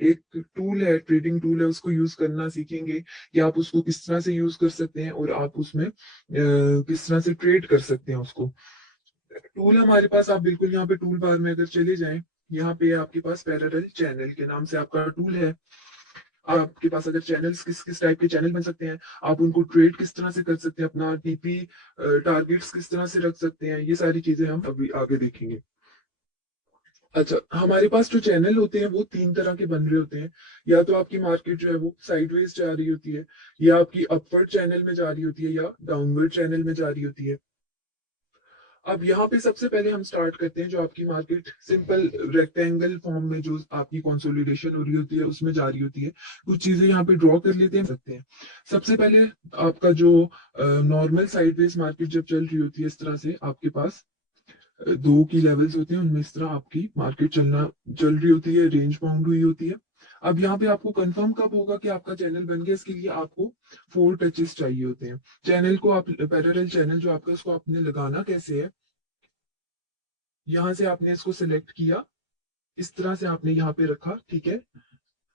एक टूल है, trading tool है, उसको यूज करना सीखेंगे कि आप उसको किस तरह से यूज कर सकते हैं और आप उसमें किस तरह से ट्रेड कर सकते हैं उसको। टूल हमारे पास, आप बिल्कुल यहाँ पे टूल बार में अगर चले जाएं, यहाँ पे आपके पास पैरेलल चैनल के नाम से आपका टूल है। आपके पास अगर चैनल्स, किस किस टाइप के चैनल बन सकते हैं, आप उनको ट्रेड किस तरह से कर सकते हैं, अपना टीपी टारगेट्स किस तरह से रख सकते हैं, ये सारी चीजें हम अभी आगे देखेंगे। अच्छा, हमारे पास जो चैनल होते हैं वो तीन तरह के बन रहे होते हैं। या तो आपकी मार्केट जो है वो साइडवेज जा रही होती है, या आपकी अपवर्ड चैनल में जा रही होती है, या डाउनवर्ड चैनल में जा रही होती है। अब यहाँ पे सबसे पहले हम स्टार्ट करते हैं, जो आपकी मार्केट सिंपल रेक्टेंगल फॉर्म में जो आपकी कंसोलिडेशन हो रही होती है उसमें जा रही होती है। कुछ चीजें यहाँ पे ड्रॉ कर लेते हैं सकते हैं। सबसे पहले आपका जो नॉर्मल साइडवेज मार्केट जब चल रही होती है, इस तरह से आपके पास दो की लेवल्स होते हैं, उनमें इस तरह आपकी मार्केट चल रही होती है, रेंज बाउंड हुई होती है। अब यहाँ पे आपको कंफर्म कब होगा कि आपका चैनल बन गया, इसके लिए आपको 4 टचेस चाहिए होते हैं। चैनल को आप, पैरेलल चैनल जो आपका, उसको आपने लगाना कैसे है, यहाँ से आपने इसको सिलेक्ट किया, इस तरह से आपने यहाँ पे रखा, ठीक है,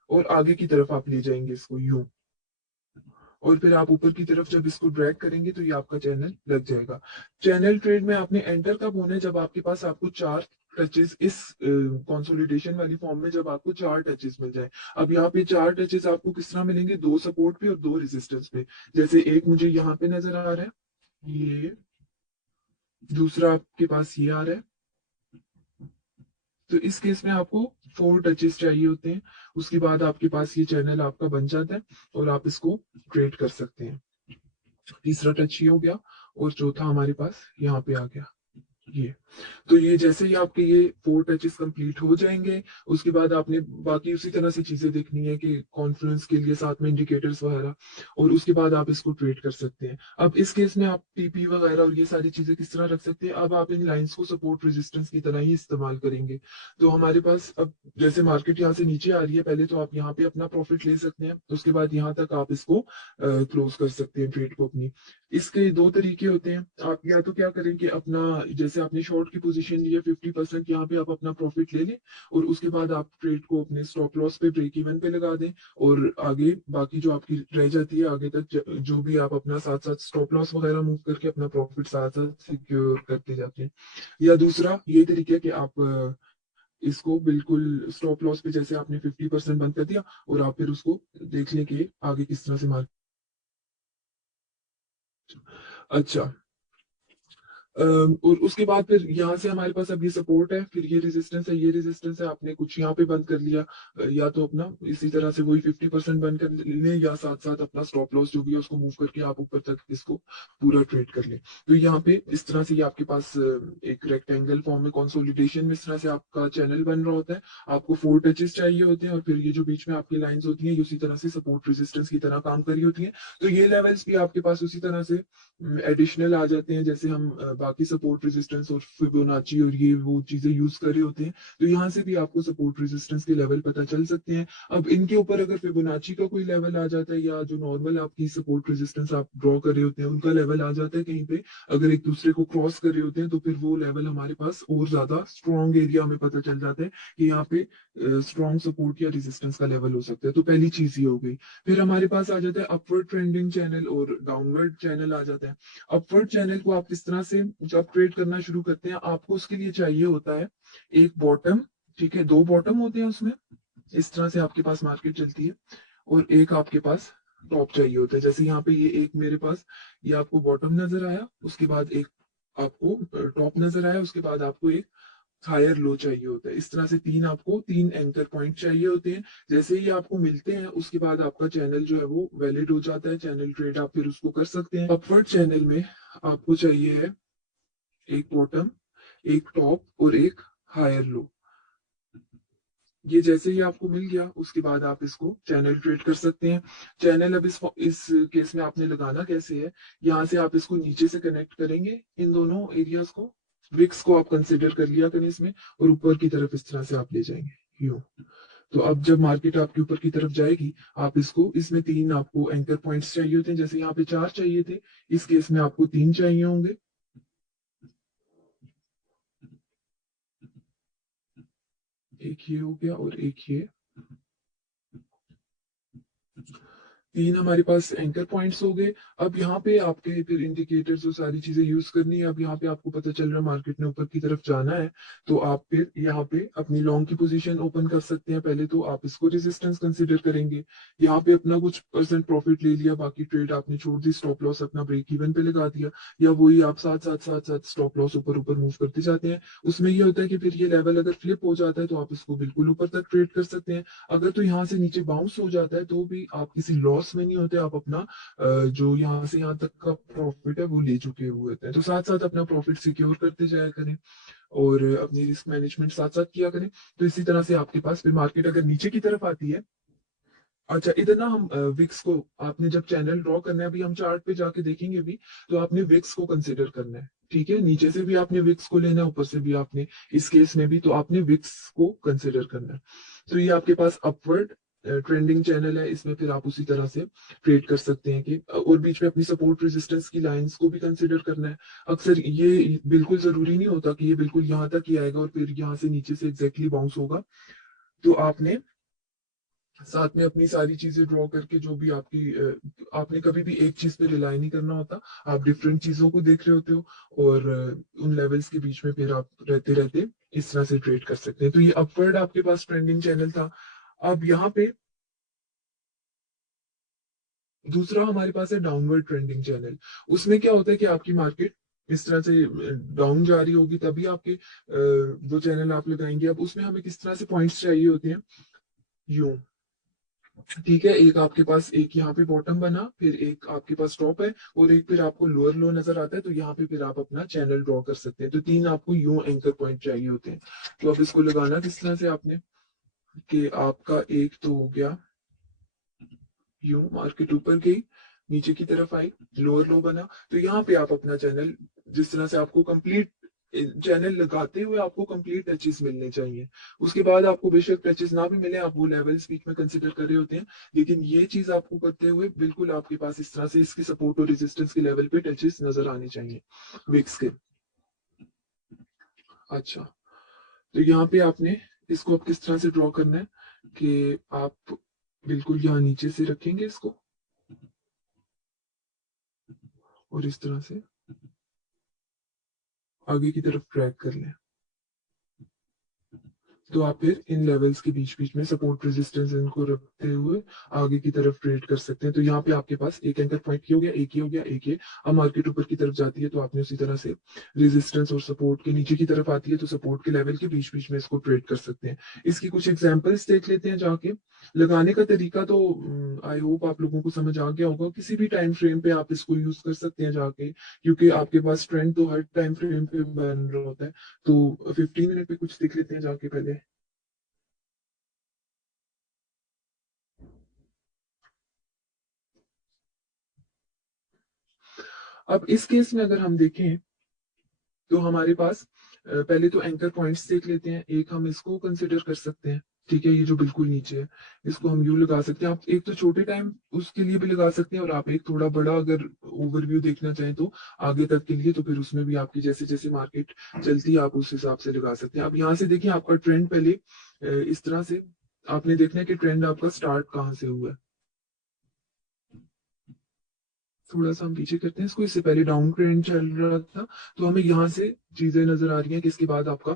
और आगे की तरफ आप ले जाएंगे इसको यूं, और फिर आप ऊपर की तरफ जब इसको ड्रैग करेंगे तो ये आपका चैनल लग जाएगा। चैनल ट्रेड में आपने एंटर कब होना है, जब आपके पास आपको 4 टचेस, इस कंसोलिडेशन वाली फॉर्म में जब आपको 4 टचेस मिल जाए। अब यहाँ पे 4 टचेस आपको किस तरह मिलेंगे, 2 सपोर्ट पे और 2 रेजिस्टेंस पे। जैसे एक मुझे यहाँ पे नजर आ रहा है, ये दूसरा आपके पास ये आ रहा है। तो इस केस में आपको 4 टचेस चाहिए होते हैं। उसके बाद आपके पास ये चैनल आपका बन जाता है और आप इसको ट्रेड कर सकते हैं। तीसरा टच ये हो गया, और चौथा हमारे पास यहाँ पे आ गया ये। तो ये जैसे ही आपके ये 4 टचेस कंप्लीट हो जाएंगे, उसके बाद आपने बाकी उसी तरह से चीजें देखनी है कि कॉन्फ्रेंस के लिए साथ में इंडिकेटर्स वगैरह, और उसके बाद आप इसको ट्रेड कर सकते हैं। अब इस केस में आप टीपी वगैरह और ये सारी चीजें किस तरह रख सकते हैं, अब आप इन लाइंस को सपोर्ट रेजिस्टेंस की तरह ही इस्तेमाल करेंगे। तो हमारे पास अब जैसे मार्केट यहाँ से नीचे आ रही है, पहले तो आप यहाँ पे अपना प्रॉफिट ले सकते हैं, उसके बाद यहाँ तक आप इसको क्लोज कर सकते हैं ट्रेड को अपनी। इसके दो तरीके होते हैं। आप या तो क्या करेंगे, अपना जैसे आपने शॉर्ट की पोजीशन ली है 50%, यहाँ पे आप अपना प्रॉफिट ले लें, और उसके बाद आप ट्रेड को अपने स्टॉप लॉस पे, ब्रेक इवन पे लगा दें, और आगे बाकी जो आपकी रह जाती है आगे तक, जो भी आप अपना साथ साथ स्टॉप लॉस वगैरह मूव करके अपना प्रॉफिट साथ साथ सिक्योर करते जाते हैं। या दूसरा ये तरीका है कि आप इसको बिल्कुल स्टॉप लॉस पे, जैसे आपने 50% बंद कर दिया, और आप फिर उसको देख लें कि आगे किस तरह से मार्केट। अच्छा, और उसके बाद फिर यहाँ से हमारे पास अब ये सपोर्ट है, फिर ये रेजिस्टेंस है, ये रेजिस्टेंस है, आपने कुछ यहाँ पे बंद कर लिया, या तो अपना इसी तरह से वही 50% बंद कर लें, या साथ साथ अपना स्टॉप लॉस जो भी है उसको मूव करके आप ऊपर तक इसको पूरा ट्रेड कर लें। तो यहाँ पे इस तरह से ये आपके पास एक रेक्टेंगल फॉर्म में कंसोलिडेशन में इस तरह से आपका चैनल बन रहा होता है। आपको 4 टचेस चाहिए होते हैं, और फिर ये जो बीच में आपकी लाइंस होती हैं, ये उसी तरह से सपोर्ट रेजिस्टेंस की तरह काम कर रही होती है। तो ये लेवल्स भी आपके पास उसी तरह से एडिशनल आ जाते हैं, जैसे हम बाकी सपोर्ट रेजिस्टेंस और फिबोनाची और ये वो चीजें यूज कर रहे होते हैं। तो यहाँ से भी आपको सपोर्ट रेजिस्टेंस के लेवल पता चल सकते हैं। अब इनके ऊपर अगर फिबोनाची का कोई लेवल आ जाता है, या जो नॉर्मल आपकी सपोर्ट रेजिस्टेंस आप ड्रॉ कर रहे होते हैं उनका लेवल आ जाता है कहीं पे, अगर एक दूसरे को क्रॉस कर रहे होते हैं, तो फिर वो लेवल हमारे पास और ज्यादा स्ट्रॉन्ग एरिया में पता चल जाता है कि यहाँ पे स्ट्रॉन्ग सपोर्ट या रेजिस्टेंस का लेवल हो सकता है। तो पहली चीज ये हो गई। फिर हमारे पास आ जाता है अपवर्ड ट्रेंडिंग चैनल और डाउनवर्ड चैनल आ जाता है। अपवर्ड चैनल को आप किस तरह से जब ट्रेड करना शुरू करते हैं, आपको उसके लिए चाहिए होता है एक बॉटम, ठीक है, दो बॉटम होते हैं उसमें, इस तरह से आपके पास मार्केट चलती है, और एक आपके पास टॉप चाहिए होता है। जैसे यहाँ पे ये एक मेरे पास, ये आपको बॉटम नजर आया, उसके बाद एक आपको टॉप नजर आया, उसके बाद आपको एक हायर लो चाहिए होता है। इस तरह से आपको तीन एंकर पॉइंट चाहिए होते हैं। जैसे ही आपको मिलते हैं, उसके बाद आपका चैनल जो है वो वैलिड हो जाता है, चैनल ट्रेड आप फिर उसको कर सकते हैं। अपवर्ड चैनल में आपको चाहिए है एक बॉटम, एक टॉप और एक हायर लो। ये जैसे ही आपको मिल गया, उसके बाद आप इसको चैनल ट्रेड कर सकते हैं। चैनल अब इस केस में आपने लगाना कैसे है, यहाँ से आप इसको नीचे से कनेक्ट करेंगे, इन दोनों एरियाज को, विक्स को आप कंसिडर कर लिया करें इसमें, और ऊपर की तरफ इस तरह से आप ले जाएंगे यूं। तो अब जब मार्केट आपके ऊपर की तरफ जाएगी, आप इसको, इसमें तीन आपको एंकर पॉइंट्स चाहिए होते हैं, जैसे यहाँ पे 4 चाहिए थे, इस केस में आपको 3 चाहिए होंगे। एक ये हो गया और एक ये, तीन हमारे पास एंकर पॉइंट्स हो गए। अब यहाँ पे आपके फिर इंडिकेटर्स और सारी चीजें यूज करनी है। अब यहाँ पे आपको पता चल रहा है मार्केट ने ऊपर की तरफ जाना है, तो आप फिर यहाँ पे अपनी लॉन्ग की पोजीशन ओपन कर सकते हैं। पहले तो आप इसको रेजिस्टेंस कंसीडर करेंगे, यहाँ पे अपना कुछ परसेंट प्रॉफिट ले लिया, बाकी ट्रेड आपने छोड़ दी, स्टॉप लॉस अपना ब्रेक इवन पे लगा दिया, या वही आप साथ साथ साथ साथ स्टॉप लॉस ऊपर ऊपर मूव करते जाते हैं। उसमें ये होता है कि फिर ये लेवल अगर फ्लिप हो जाता है तो आप इसको बिल्कुल ऊपर तक ट्रेड कर सकते हैं। अगर तो यहाँ से नीचे बाउंस हो जाता है तो भी आप किसी लॉस में नहीं होते, आप अपना जो यहाँ से यहाँ तक का प्रॉफिट है वो ले चुके हुए होते हैं। तो साथ साथ अपना प्रॉफिट सिक्योर करते जाया करें और अपनी रिस्क मैनेजमेंट साथ साथ किया करें। तो इसी तरह से आपके पास फिर मार्केट अगर नीचे की तरफ आती है। अच्छा, इधर ना हम विक्स को, आपने जब चैनल ड्रॉ करना है, अभी हम चार्ट पे जाके देखेंगे भी, तो आपने विक्स को कंसिडर करना है। ठीक है, नीचे से भी आपने विक्स को लेना है, ऊपर से भी आपने, इस केस में भी तो आपने विक्स को कंसिडर करना है। तो ये आपके पास अपवर्ड ट्रेंडिंग चैनल है, इसमें फिर आप उसी तरह से ट्रेड कर सकते हैं कि और बीच में अपनी सपोर्ट रेजिस्टेंस की लाइंस को भी कंसिडर करना है। अक्सर ये बिल्कुल जरूरी नहीं होता कि ये बिल्कुल यहाँ तक ही आएगा और फिर यहाँ से नीचे से एग्जैक्टली बाउंस होगा। तो आपने साथ में अपनी सारी चीजें ड्रॉ करके, जो भी आपकी आपने कभी भी एक चीज पे रिलाई नहीं करना होता, आप डिफरेंट चीजों को देख रहे होते हो और उन लेवल्स के बीच में फिर आप रहते रहते इस तरह से ट्रेड कर सकते हैं। तो ये अपवर्ड आपके पास ट्रेंडिंग चैनल था। अब यहाँ पे दूसरा हमारे पास है डाउनवर्ड ट्रेंडिंग चैनल। उसमें क्या होता है कि आपकी मार्केट इस तरह से डाउन जा रही होगी, तभी आपके दो चैनल आप लगाएंगे। अब उसमें हमें किस तरह से पॉइंट्स चाहिए होते हैं, यूं, ठीक है, एक आपके पास एक यहाँ पे बॉटम बना, फिर एक आपके पास टॉप है और एक फिर आपको लोअर लो नजर आता है, तो यहाँ पे फिर आप अपना चैनल ड्रॉ कर सकते हैं। तो तीन आपको यूं एंकर पॉइंट चाहिए होते हैं। तो अब इसको लगाना किस तरह से आपने, कि आपका एक तो हो गया यूं, मार्केट ऊपर गई, नीचे की तरफ आई, लोअर लो बना, तो यहाँ पे आप अपना चैनल, जिस तरह से आपको कंप्लीट चैनल लगाते हुए आपको कंप्लीट टचेस मिलने चाहिए। उसके बाद आपको बेशक टचेस ना भी मिले, आप वो लेवल्स बीच में कंसिडर कर रहे होते हैं, लेकिन ये चीज आपको करते हुए बिल्कुल आपके पास इस तरह से इसकी सपोर्ट और रेजिस्टेंस के लेवल पे टचेस नजर आने चाहिए विक्स के। अच्छा, तो यहाँ पे आपने इसको अब किस तरह से ड्रॉ करना है, कि आप बिल्कुल यहाँ नीचे से रखेंगे इसको और इस तरह से आगे की तरफ ट्रैक कर लें। तो आप फिर इन लेवल्स के बीच बीच में सपोर्ट रेजिस्टेंस इनको रखते हुए आगे की तरफ ट्रेड कर सकते हैं। तो यहाँ पे आपके पास एक एंकर पॉइंट की हो गया, एक ही हो गया, एक ही। अब मार्केट ऊपर की तरफ जाती है तो आपने उसी तरह से रेजिस्टेंस और सपोर्ट के नीचे की तरफ आती है तो सपोर्ट के लेवल के बीच बीच में इसको ट्रेड कर सकते हैं। इसकी कुछ एग्जाम्पल्स देख लेते हैं जाके। लगाने का तरीका तो आई होप आप लोगों को समझ आ गया होगा। किसी भी टाइम फ्रेम पे आप इसको यूज कर सकते हैं जाके, क्योंकि आपके पास ट्रेंड तो हर टाइम फ्रेम पे बन रहा होता है। तो 15 मिनट पे कुछ देख लेते हैं जाके पहले। अब इस केस में अगर हम देखें तो हमारे पास पहले तो एंकर पॉइंट्स देख लेते हैं। एक हम इसको कंसिडर कर सकते हैं, ठीक है, ये जो बिल्कुल नीचे है, इसको हम यू लगा सकते हैं। आप एक तो छोटे टाइम उसके लिए भी लगा सकते हैं और आप एक थोड़ा बड़ा अगर ओवरव्यू देखना चाहें तो आगे तक के लिए, तो फिर उसमें भी आपकी जैसे जैसे मार्केट चलती है आप उस हिसाब से लगा सकते हैं। अब यहाँ से देखिए आपका ट्रेंड पहले इस तरह से आपने देखना है कि ट्रेंड आपका स्टार्ट कहाँ से हुआ है। थोड़ा सा हम पीछे करते हैं इसको, इससे पहले डाउन ट्रेंड चल रहा था, तो हमें यहाँ से चीजें नजर आ रही हैं कि इसके बाद आपका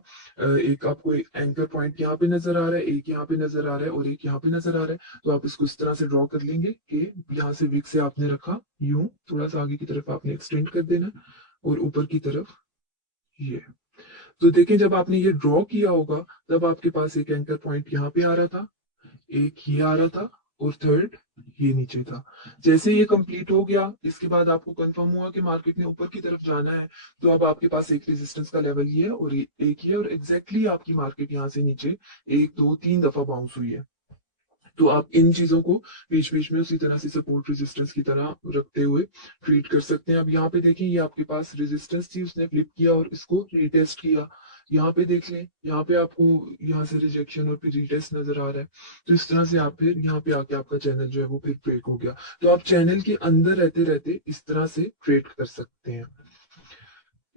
एक आपको एंकर पॉइंट यहाँ पे नजर आ रहा है, एक यहाँ पे नजर आ रहा है और एक यहाँ पे नजर आ रहा है। तो आप इसको इस तरह से ड्रॉ कर लेंगे कि यहाँ से विक से आपने रखा यूं, थोड़ा सा आगे की तरफ आपने एक्सटेंड कर देना और ऊपर की तरफ ये। तो देखें जब आपने ये ड्रॉ किया होगा तब आपके पास एक एंकर पॉइंट यहाँ पे आ रहा था, एक ये आ रहा था और थर्ड ये नीचे था। जैसे ये कंप्लीट हो गया, इसके बाद आपको कंफर्म हुआ कि मार्केट ने ऊपर की तरफ जाना है, तो अब आपके पास एक रेजिस्टेंस का लेवल ये है और एक ही है, और एग्जैक्टली आपकी मार्केट यहाँ से नीचे एक दो तीन दफा बाउंस हुई है। तो आप इन चीजों को बीच बीच में उसी तरह से सपोर्ट रेजिस्टेंस की तरह रखते हुए ट्रीट कर सकते हैं। अब यहाँ पे देखें, ये आपके पास रेजिस्टेंस थी, उसने फ्लिप किया और इसको रीटेस्ट किया। यहाँ पे देख लें, यहाँ पे आपको यहाँ से रिजेक्शन और फिर रीटेस्ट नजर आ रहा है। तो इस तरह से आप फिर यहाँ पे आके आपका चैनल जो है वो फिर ब्रेक हो गया। तो आप चैनल के अंदर रहते रहते इस तरह से ट्रेड कर सकते हैं।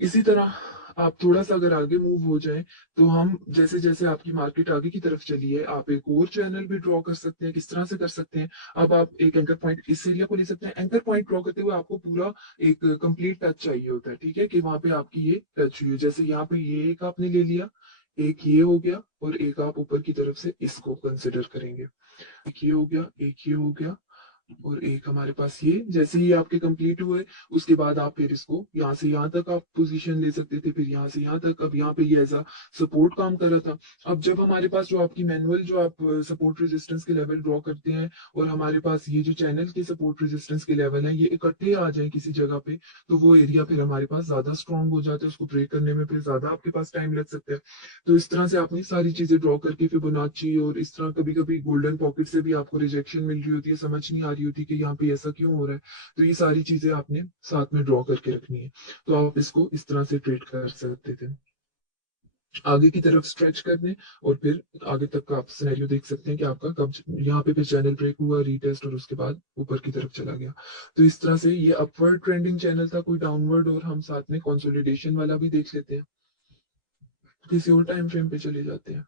इसी तरह आप थोड़ा-सा अगर आगे मूव हो जाएँ, तो हम जैसे-जैसे आपकी मार्केट आगे की तरफ चली है, आप एक और चैनल भी ड्रॉ कर सकते हैं। किस तरह से कर सकते हैं? अब आप एक एंकर पॉइंट इस एरिया को ले सकते हैं। एंकर पॉइंट ड्रॉ करते हुए आपको पूरा एक कंप्लीट टच चाहिए होता है, ठीक है? कि वहाँ पे आपकी ये टच हुई है। जैसे यहाँ पे ये एक आपने ले लिया, एक ये हो गया और एक आप ऊपर की तरफ से इसको कंसिडर करेंगे। एक ये हो गया, एक ये हो गया और एक हमारे पास ये जैसे ही आपके कंप्लीट हुए उसके बाद आप फिर इसको यहाँ से यहाँ तक आप पोजीशन ले सकते थे, फिर यहाँ से यहाँ तक। अब यहाँ पे ये एज अ सपोर्ट काम कर रहा था। अब जब हमारे पास जो आपकी मैनुअल जो आप सपोर्ट रेजिस्टेंस के लेवल ड्रॉ करते हैं और हमारे पास ये जो चैनल के सपोर्ट रेजिस्टेंस के लेवल है ये इकट्ठे आ जाए किसी जगह पे, तो वो एरिया फिर हमारे पास ज्यादा स्ट्रांग हो जाता है। उसको ब्रेक करने में फिर ज्यादा आपके पास टाइम लग सकता है। तो इस तरह से आपने सारी चीजें ड्रॉ करके फिबोनाची और इस तरह कभी कभी गोल्डन पॉकेट से भी आपको रिजेक्शन मिल रही होती है, समझ नहीं आ रही होती कि यहाँ पे ऐसा क्यों हो रहा है, तो ये सारी चीजें आपने साथ में ड्रॉ करके रखनी है। तो आप इसको इस तरह से ट्रेड कर सकते थे, आगे की तरफ स्ट्रेच करने और फिर आगे तक का आप सिनेरियो देख सकते हैं कि आपका कब यहाँ पे फिर चैनल ब्रेक हुआ, रीटेस्ट और उसके बाद ऊपर की तरफ चला गया। तो इस तरह से ये अपवर्ड ट्रेंडिंग चैनल था, कोई डाउनवर्ड, और हम साथ में कंसोलिडेशन वाला भी देख लेते हैं। किसी और टाइम फ्रेम पे चले जाते हैं।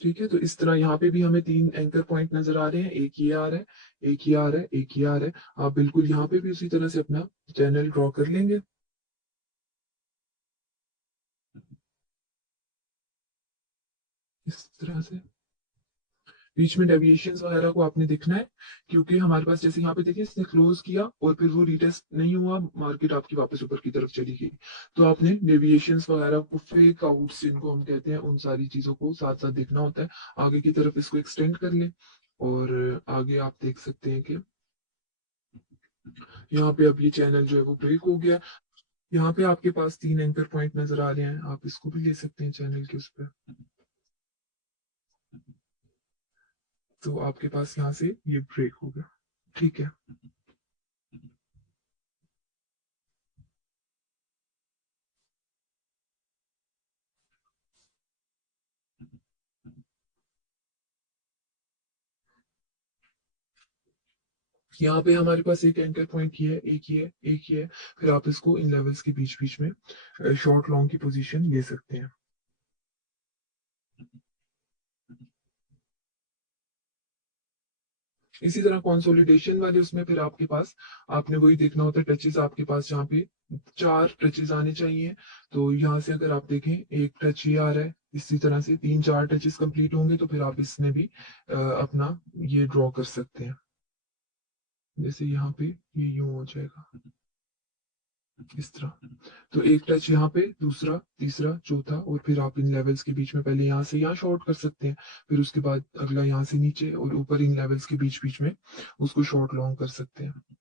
ठीक है, तो इस तरह यहाँ पे भी हमें 3 एंकर पॉइंट नजर आ रहे हैं, एक ये आ रहा है, एक ये आ रहा है, एक ये आ रहा है। आप बिल्कुल यहाँ पे भी उसी तरह से अपना चैनल ड्रॉ कर लेंगे इस तरह से। बीच में डेविएशंस वगैरह को आपने देखना है, क्योंकि हमारे पास जैसे यहाँ पे देखिए इसने क्लोज किया और फिर वो रिटेस्ट नहीं हुआ, मार्केट आपकी वापस ऊपर की तरफ चली गई। तो आपने डेविएशंस वगैरह को, फेक आउट्स जिनको हम कहते हैं, उन सारी चीजों को साथ साथ देखना होता है। आगे की तरफ इसको एक्सटेंड कर ले और आगे आप देख सकते हैं कि यहाँ पे अब ये चैनल जो है वो ब्रेक हो गया। यहाँ पे आपके पास 3 एंकर पॉइंट नजर आ रहे हैं, आप इसको भी ले सकते हैं चैनल के उस पर। तो आपके पास यहाँ से ये ब्रेक हो गया, ठीक है। यहाँ पे हमारे पास एक एंकर पॉइंट ये है, एक ये है, एक ये है। फिर आप इसको इन लेवल्स के बीच बीच में शॉर्ट लॉन्ग की पोजीशन ले सकते हैं। इसी तरह कंसोलिडेशन वाले उसमें फिर आपके पास आपने वही देखना होता है, टचेस आपके पास जहाँ पे 4 टचेस आने चाहिए। तो यहाँ से अगर आप देखें एक टच ये आ रहा है, इसी तरह से 3-4 टचेस कंप्लीट होंगे तो फिर आप इसमें भी अपना ये ड्रॉ कर सकते हैं। जैसे यहाँ पे ये यूं हो जाएगा इस तरह। तो एक टच यहाँ पे, दूसरा, तीसरा, चौथा, और फिर आप इन लेवल्स के बीच में पहले यहाँ से यहाँ शॉर्ट कर सकते हैं, फिर उसके बाद अगला यहाँ से नीचे और ऊपर इन लेवल्स के बीच बीच में उसको शॉर्ट लॉन्ग कर सकते हैं।